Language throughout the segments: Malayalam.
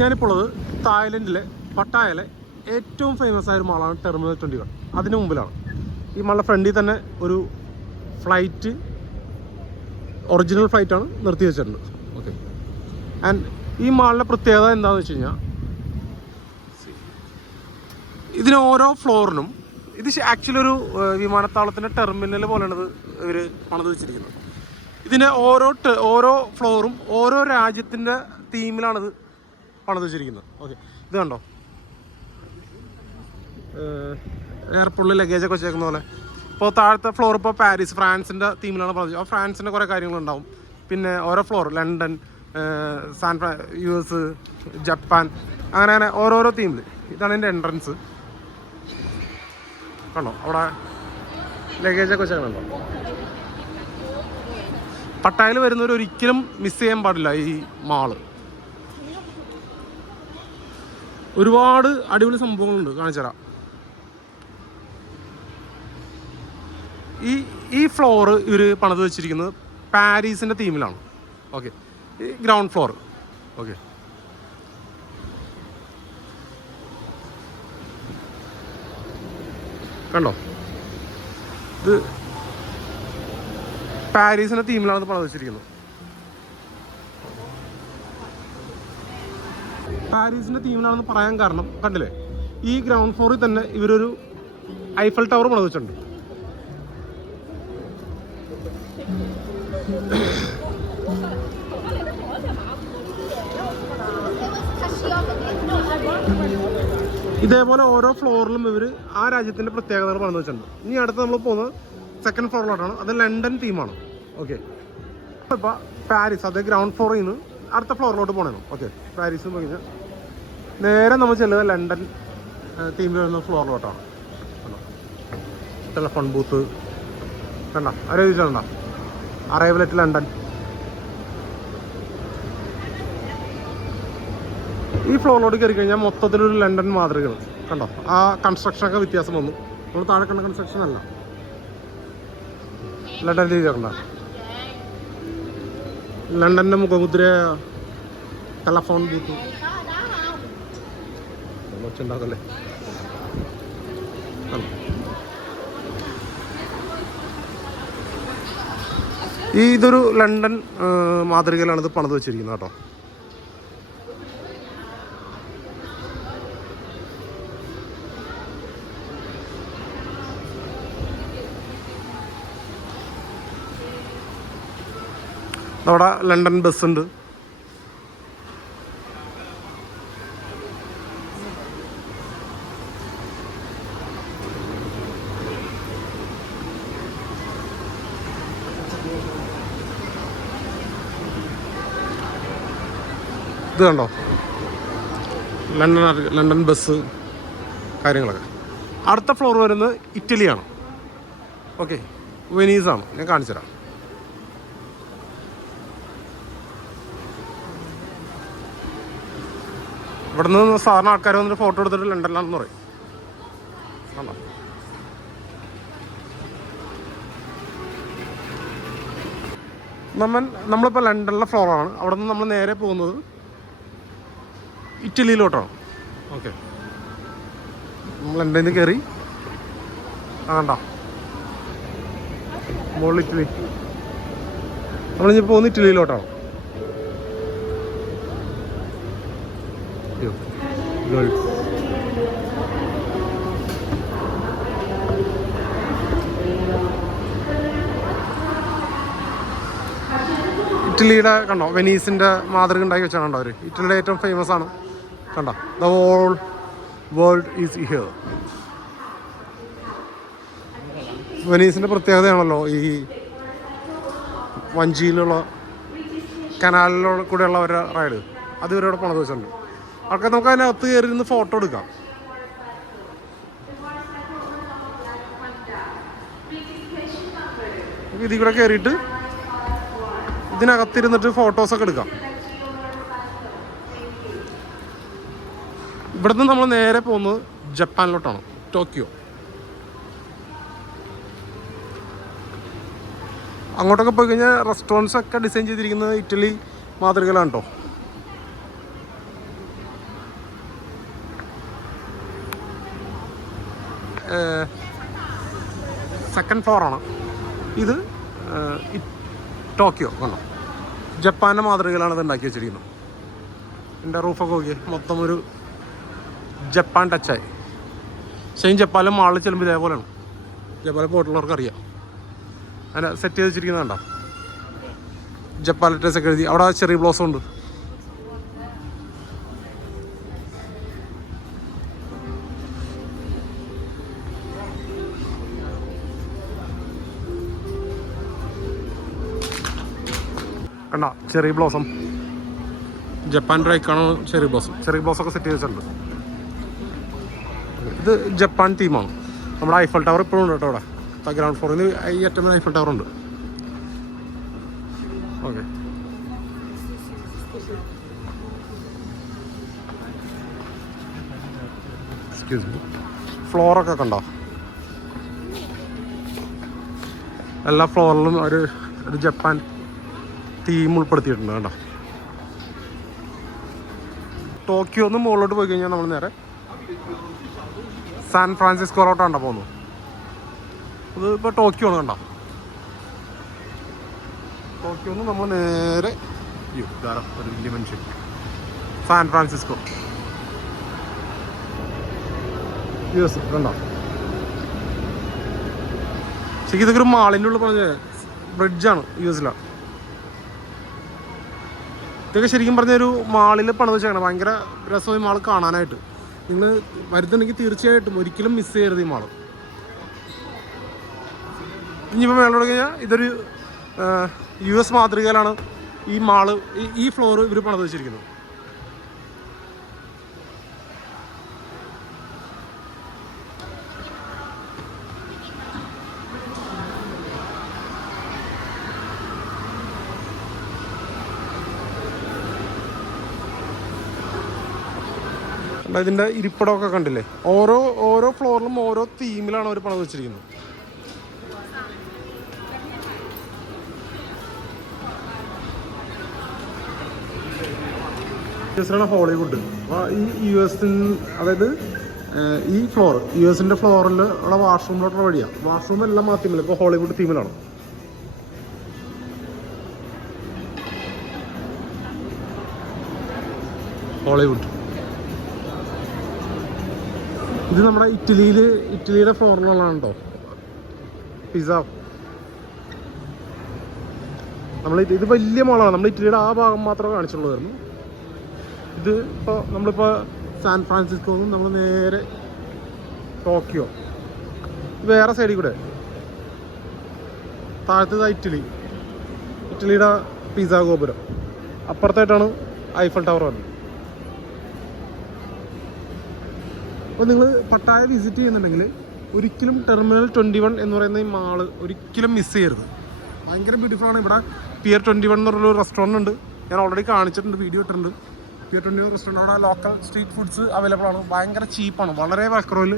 ഞാനിപ്പോൾ ഉള്ളത് തായ്ലൻഡിലെ പട്ടായയിലെ ഏറ്റവും ഫേമസ് ആയ ഒരു മാളാണ് ടെർമിനൽ 21. അതിന് മുമ്പിലാണ്. ഈ മാളിൻ്റെ ഫ്രണ്ടിൽ തന്നെ ഒരു ഫ്ലൈറ്റ്, ഒറിജിനൽ ഫ്ലൈറ്റാണ് നിർത്തി വെച്ചിട്ടുണ്ട്. ഓക്കെ. ആൻഡ് ഈ മാളിൻ്റെ പ്രത്യേകത എന്താണെന്ന് വെച്ച് കഴിഞ്ഞാൽ, ഇതിന് ഓരോ ഫ്ലോറിനും, ഇത് ആക്ച്വലി ഒരു വിമാനത്താവളത്തിൻ്റെ ടെർമിനൽ പോലെയാണ് ഇവർ പണിത് വെച്ചിരിക്കുന്നത്. ഇതിൻ്റെ ഓരോ ഫ്ലോറും ഓരോ രാജ്യത്തിൻ്റെ തീമിലാണിത് പണിത് വെച്ചിരിക്കുന്നത്. ഓക്കെ, ഇത് കണ്ടോ, എയർപോർട്ടിൽ ലഗേജൊക്കെ വെച്ചേക്കുന്ന പോലെ. ഇപ്പോൾ താഴത്തെ ഫ്ലോർ ഇപ്പോൾ പാരീസ്, ഫ്രാൻസിൻ്റെ തീമിലാണ് പണിത്. ആ ഫ്രാൻസിൻ്റെ കുറേ കാര്യങ്ങളുണ്ടാവും. പിന്നെ ഓരോ ഫ്ലോർ ലണ്ടൻ, US, ജപ്പാൻ, അങ്ങനെ ഓരോരോ തീമിൽ. ഇതാണ് എൻ്റെ എൻട്രൻസ്. കണ്ടോ, അവിടെ ലഗേജൊക്കെ വെച്ചേക്കണുണ്ടോ. പട്ടായയിൽ വരുന്നവർ ഒരിക്കലും മിസ് ചെയ്യാൻ പാടില്ല ഈ മാള്. ഒരുപാട് അടിപൊളി സംഭവങ്ങളുണ്ട്, കാണിച്ചു തരാം. ഈ ഫ്ലോറ് ഇവർ പണിത് വെച്ചിരിക്കുന്നത് പാരീസിൻ്റെ തീമിലാണ്. ഓക്കെ, ഈ ഗ്രൗണ്ട് ഫ്ലോർ. ഓക്കെ, കണ്ടോ, ഇത് പാരീസിൻ്റെ തീമിലാണ് പണിത് വെച്ചിരിക്കുന്നത്. പാരീസിൻ്റെ തീമിലാണെന്ന് പറയാൻ കാരണം കണ്ടില്ലേ, ഈ ഗ്രൗണ്ട് ഫ്ലോറിൽ തന്നെ ഇവരൊരു ഐഫൽ ടവർ പണിത് വെച്ചിട്ടുണ്ട്. ഇതേപോലെ ഓരോ ഫ്ലോറിലും ഇവർ ആ രാജ്യത്തിൻ്റെ പ്രത്യേകതകൾ പണിത് വെച്ചിട്ടുണ്ട്. ഇനി അടുത്ത് നമ്മൾ പോകുന്നത് സെക്കൻഡ് ഫ്ലോറിലോട്ടാണ്. അത് ലണ്ടൻ തീമാണ്. ഓക്കെ, ഇപ്പോൾ പാരീസ്, അത് ഗ്രൗണ്ട് ഫ്ലോറിൽ നിന്ന് അടുത്ത ഫ്ലോറിലോട്ട് പോകണം. ഓക്കെ, പാരീസ് കഴിഞ്ഞാൽ നേരെ നമ്മൾ ചെല്ലുക ലണ്ടൻ തീമിൽ വരുന്ന ഫ്ലോറിലോട്ടാണ്. ടെലഫോൺ ബൂത്ത് കണ്ട, അറിയിച്ചിട്ടുണ്ടോ, അറൈവൽ അറ്റ് ലണ്ടൻ. ഈ ഫ്ലോറിലോട്ട് കയറി കഴിഞ്ഞാൽ മൊത്തത്തിലൊരു ലണ്ടൻ മാതൃകകൾ കണ്ടോ. ആ കൺസ്ട്രക്ഷനൊക്കെ വ്യത്യാസം വന്നു. നമ്മൾ താഴെ കണ്ട കൺസ്ട്രക്ഷൻ അല്ല, ലണ്ടൻ രീതി കണ്ട. ലണ്ടൻ്റെ മുഖമുദ്ര, ടെലഫോൺ ബൂത്ത് ഉണ്ടാകല്ലേ. ഇതൊരു ലണ്ടൻ മാതൃകയിലാണ് ഇത് പണിത് വെച്ചിരിക്കുന്നത് കേട്ടോ. അവിടെ ലണ്ടൻ ബസ്സുണ്ട്. ഇത് കണ്ടോ, ലണ്ടൻ ബസ് കാര്യങ്ങളൊക്കെ. അടുത്ത ഫ്ലോർ വരുന്നത് ഇറ്റലിയാണ്. ഓക്കെ, വെനീസാണ്. ഞാൻ കാണിച്ചു തരാം. ഇവിടെ നിന്ന് സാധാരണ ആൾക്കാർ വന്നിട്ട് ഫോട്ടോ എടുത്തിട്ട് ലണ്ടനിലാണെന്ന് പറയും. ആണോ, നമ്മളിപ്പോൾ ലണ്ടനിലെ ഫ്ലോറാണ്. അവിടെ നിന്ന് നമ്മൾ നേരെ പോകുന്നത് ഇറ്റലിയിലോട്ടാണ്. ഓക്കെ, ലണ്ടനിൽ കയറി കണ്ടോ, മുകളിൽ ഇറ്റലി. നമ്മളിനി പോകുന്നത് ഇറ്റലിയിലോട്ടാണ്. ഗൾഫ് ഇറ്റലിയുടെ കണ്ടോ, വെനീസിൻ്റെ മാതൃക ഉണ്ടാക്കി വെച്ചാണ് കണ്ടോ അവർ. ഇറ്റലിയുടെ ഏറ്റവും ഫേമസ് ആണ് കണ്ടോ, the whole world is here. വെനീസിൻ്റെ പ്രത്യേകതയാണല്ലോ ഈ വഞ്ചിയിലുള്ള കനാലിലൂടെ കൂടെയുള്ള ഒരു റൈഡ്. അത് ഇവരോട് പണിത് വെച്ചിട്ടുണ്ട്. ആൾക്കാർ നമുക്ക് അതിനകത്ത് കയറി ഇരുന്ന് ഫോട്ടോ എടുക്കാം. ഇതിൽ കൂടെ കയറിയിട്ട് ഇതിനകത്തിരുന്നിട്ട് ഫോട്ടോസൊക്കെ എടുക്കാം. ഇവിടുന്ന് നമ്മൾ നേരെ പോകുന്നത് ജപ്പാനിലോട്ടാണ്, ടോക്കിയോ. അങ്ങോട്ടൊക്കെ പോയി കഴിഞ്ഞാൽ റെസ്റ്റോറൻറ്റ്സ് ഒക്കെ ഡിസൈൻ ചെയ്തിരിക്കുന്നത് ഇറ്റലി മാതൃകയിലാണ് കേട്ടോ. സെക്കൻഡ് ഫ്ലോറാണ്. ഇത് ടോക്കിയോ കണ്ടോ, ജപ്പാൻ്റെ മാതൃകയിലാണ് ഇത് ഉണ്ടാക്കി വെച്ചിരിക്കുന്നത്. എൻ്റെ റൂഫൊക്കെ നോക്കിയേ, മൊത്തം ഒരു ജപ്പാൻ ടച്ചായി. ശരി, ജപ്പാനിലെ മാളിൽ ചെല്ലുമ്പോൾ ഇതേപോലെയാണ്. ജപ്പാനിൽ പോയിട്ടുള്ളവർക്ക് അറിയാം. അതിനെ സെറ്റ് ചെയ്ത് വെച്ചിരിക്കുന്നത് കണ്ടോ, ജപ്പാൻ ലെറ്റേഴ്സൊക്കെ എഴുതി. അവിടെ ചെറിയ ബ്ലോസം ഉണ്ട്. കണ്ട ചെറിയ ബ്ലോസം, ജപ്പാൻ റൈക്കാണ് ചെറിയ ബ്ലോസം. ചെറിയ ബ്ലോസമൊക്കെ സെറ്റ് ചെയ്ത് വെച്ചിട്ടുണ്ട്. ഇത് ജപ്പാൻ തീമാണ്. നമ്മുടെ ഐഫൽ ടവർ ഇപ്പോഴും ഉണ്ട് കേട്ടോ. അവിടെ ഗ്രൗണ്ട് ഫ്ലോറിൽ ഈ അറ്റം ഐഫൽ ടവർ ഉണ്ട്. Okay, excuse me. ഫ്ലോറൊക്കെ കണ്ടോ, എല്ലാ ഫ്ലോറിലും ഒരു ജപ്പാൻ തീം ഉൾപ്പെടുത്തിയിട്ടുണ്ട് കേട്ടോ. ടോക്കിയോ ഒന്ന് മുകളിലോട്ട് പോയി കഴിഞ്ഞാൽ നമ്മൾ നേരെ സാൻ ഫ്രാൻസിസ്കോയിലോട്ടാണ് പോകുന്നത്. അത് ഇപ്പോൾ ടോക്കിയോ ആണ് കണ്ടോ. ടോക്കിയോ ഒന്ന് നമ്മൾ നേരെ ഒരു വലിയ മനുഷ്യൻ സാൻ ഫ്രാൻസിസ്കോ US കണ്ടോ. ശരിക്കും ഇതൊക്കെ ഒരു മാളിൻ്റെ ഉള്ളിൽ പറഞ്ഞ ബ്രിഡ്ജാണ് US. ഇതൊക്കെ ശരിക്കും പറഞ്ഞൊരു മാളിൽ പണിത് വെച്ചാണ്. ഭയങ്കര രസമായി മാൾ കാണാനായിട്ട്. നിങ്ങൾ വരുന്നുണ്ടെങ്കിൽ തീർച്ചയായിട്ടും ഒരിക്കലും മിസ് ചെയ്യരുത് ഈ മാൾ. ഇനിയിപ്പോൾ മേളോട് കഴിഞ്ഞാൽ ഇതൊരു US മാതൃകയിലാണ് ഈ മാള്, ഈ ഫ്ലോർ ഇവർ പണിത് വെച്ചിരിക്കുന്നത്. ഇതിൻ്റെ ഇരിപ്പിടമൊക്കെ കണ്ടില്ലേ. ഓരോ ഫ്ലോറിലും ഓരോ തീമിലാണ് അവർ പണിത് വെച്ചിരിക്കുന്നത്. ഹോളിവുഡ് ഈ US, അതായത് ഈ ഫ്ലോർ US-ൻ്റെ ഫ്ലോറിൽ ഉള്ള വാഷ്റൂമിലോട്ടുള്ള വഴിയാണ്. വാഷ്റൂം എല്ലാം മാറ്റിമില്ല, ഇപ്പോൾ ഹോളിവുഡ് തീമിലാണ്. ഹോളിവുഡ് ഇത് നമ്മുടെ ഇറ്റലിയുടെ ഫ്ലോറിലുള്ളതാണ് കേട്ടോ. പിസ്സ. ഇത് വലിയ മാളാണ്. നമ്മൾ ഇറ്റലിയുടെ ആ ഭാഗം മാത്രമേ കാണിച്ചുള്ളൂ. ഇത് നമ്മളിപ്പോൾ സാൻ ഫ്രാൻസിസ്കോന്നും നമ്മൾ നേരെ ടോക്കിയോ, വേറെ സൈഡിൽ കൂടെ താഴത്തത് ഇറ്റലിയുടെ പിസ്സ ഗോപുരം, അപ്പുറത്തായിട്ടാണ് ഐഫൽ ടവർ വരുന്നത്. അപ്പോൾ നിങ്ങൾ പട്ടായ വിസിറ്റ് ചെയ്യുന്നുണ്ടെങ്കിൽ ഒരിക്കലും ടെർമിനൽ 21 എന്ന് പറയുന്ന ഈ മാള് ഒരിക്കലും മിസ് ചെയ്യരുത്. ഭയങ്കര ബ്യൂട്ടിഫുൾ ആണ്. ഇവിടെ പിയർ 21 എന്ന് പറഞ്ഞൊരു റെസ്റ്റോറൻറ്റ് ഉണ്ട്. ഞാൻ ഓൾറെഡി കാണിച്ചിട്ടുണ്ട്, വീഡിയോ ഇട്ടിട്ടുണ്ട്. പിയർ 21 റെസ്റ്റോറൻറ്റ്, അവിടെ ലോക്കൽ സ്ട്രീറ്റ് ഫുഡ്സ് അവൈലബിൾ ആണ്. ഭയങ്കര ചീപ്പാണ്, വളരെ വിലക്കുറവിൽ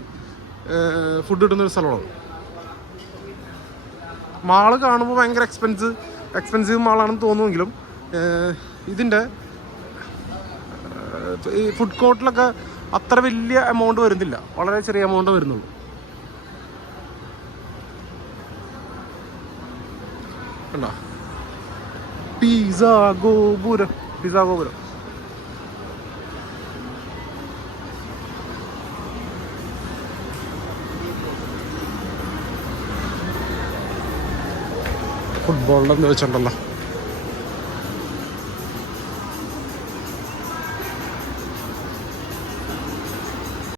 ഫുഡ് കിട്ടുന്നൊരു സ്ഥലമാണ്. മാള് കാണുമ്പോൾ ഭയങ്കര എക്സ്പെൻസീവ് മാളാണെന്ന് തോന്നുമെങ്കിലും ഇതിൻ്റെ ഈ ഫുഡ് കോർട്ടിലൊക്കെ അത്ര വലിയ എമൗണ്ട് വരുന്നില്ല, വളരെ ചെറിയ എമൗണ്ട് വരുന്നുള്ളൂ. കണ്ടോ, പിസ്സ ഗോപുരം. ഫുട്ബോളിൻ്റെ വെച്ചിട്ടുണ്ടല്ലോ.